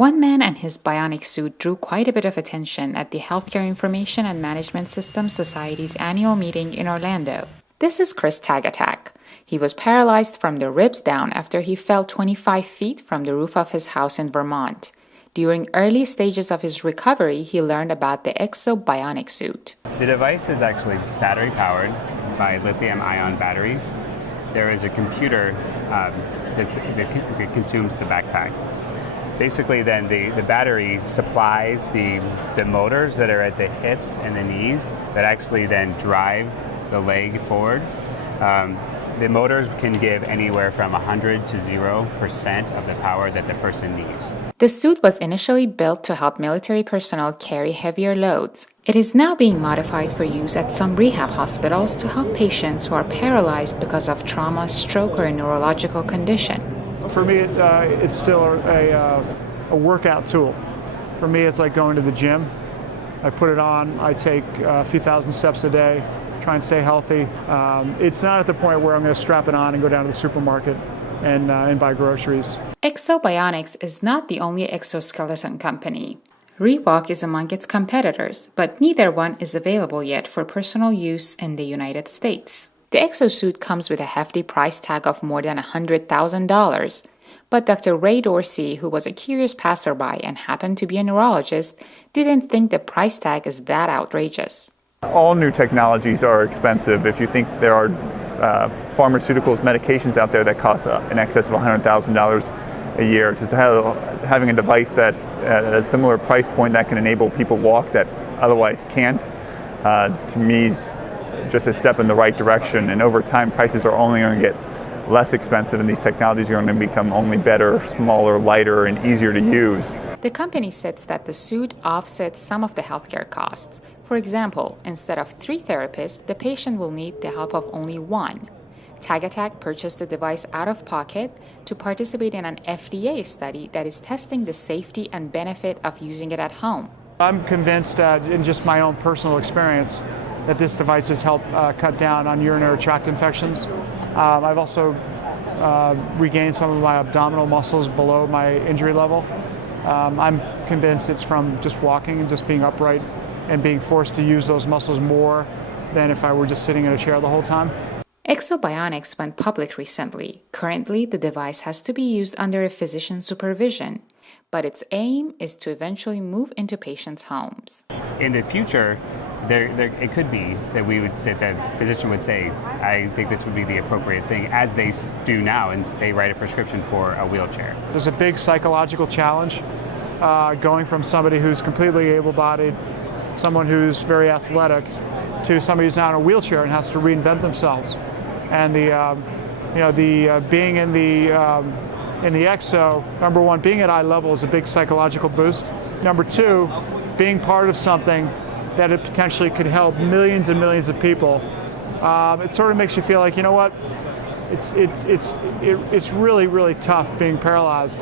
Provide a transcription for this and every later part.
One man and his bionic suit drew quite a bit of attention at the Healthcare Information and Management Systems Society's annual meeting in Orlando. This is Chris Tagatak. He was paralyzed from the ribs down after he fell 25 feet from the roof of his house in Vermont. During early stages of his recovery, he learned about the Bionic suit. The device is actually battery powered by lithium-ion batteries. There is a computer that consumes the backpack. Basically, then the battery supplies the motors that are at the hips and the knees that actually then drive the leg forward. The motors can give anywhere from 100 to 0% of the power that the person needs. The suit was initially built to help military personnel carry heavier loads. It is now being modified for use at some rehab hospitals to help patients who are paralyzed because of trauma, stroke, or a neurological condition. For me, it's still a workout tool. For me, it's like going to the gym. I put it on, I take a few thousand steps a day, try and stay healthy. It's not at the point where I'm going to strap it on and go down to the supermarket and buy groceries. Bionics is not the only exoskeleton company. Reebok is among its competitors, but neither one is available yet for personal use in the United States. The exosuit comes with a hefty price tag of more than $100,000. But Dr. Ray Dorsey, who was a curious passerby and happened to be a neurologist, didn't think the price tag is that outrageous. All new technologies are expensive. If you think there are pharmaceuticals, medications out there that cost in excess of $100,000 a year, just having a device that's at a similar price point that can enable people walk that otherwise can't, to me is just a step in the right direction. And over time, prices are only going to get less expensive, and these technologies are going to become only better, smaller, lighter, and easier to use. The company says that the suit offsets some of the healthcare costs. For example, instead of 3 therapists, the patient will need the help of only 1. Tagatak purchased the device out of pocket to participate in an FDA study that is testing the safety and benefit of using it at home. I'm convinced, in just my own personal experience, that this device has helped cut down on urinary tract infections. I've also regained some of my abdominal muscles below my injury level. I'm convinced it's from just walking and just being upright and being forced to use those muscles more than if I were just sitting in a chair the whole time. Bionics went public recently. Currently, the device has to be used under a physician's supervision, but its aim is to eventually move into patients' homes. In the future, it could be that the physician would say, I think this would be the appropriate thing, as they do now, and they write a prescription for a wheelchair. There's a big psychological challenge going from somebody who's completely able-bodied, someone who's very athletic, to somebody who's now in a wheelchair and has to reinvent themselves. And being in the exo, number one, being at eye level is a big psychological boost. Number two, being part of something that it potentially could help millions and millions of people. It sort of makes you feel like, you know what, it's really, really tough being paralyzed.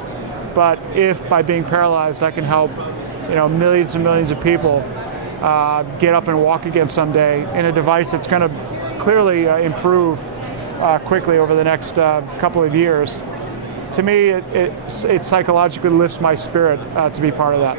But if by being paralyzed I can help, millions and millions of people get up and walk again someday in a device that's going to clearly improve quickly over the next couple of years, to me it psychologically lifts my spirit to be part of that.